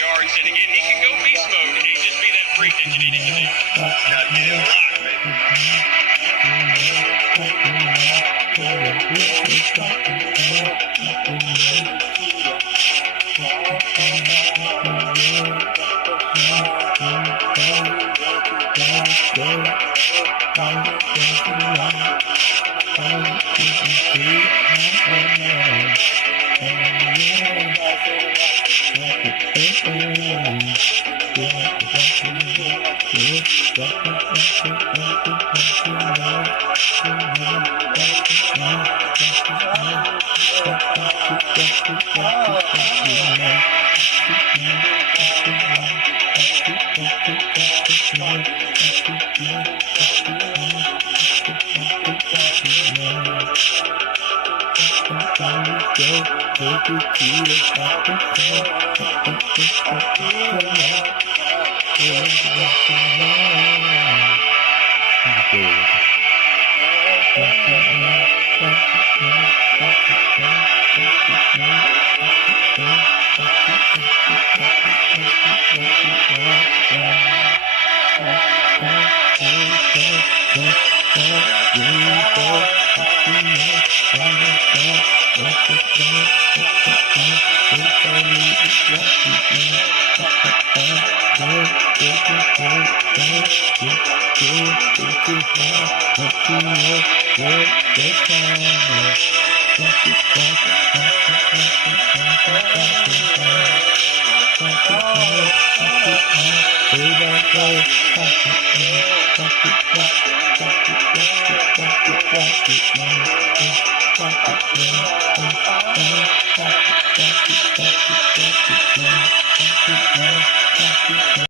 yards. And again, he can go beast mode and just be that freak that you need him to be. Gotta get him locked,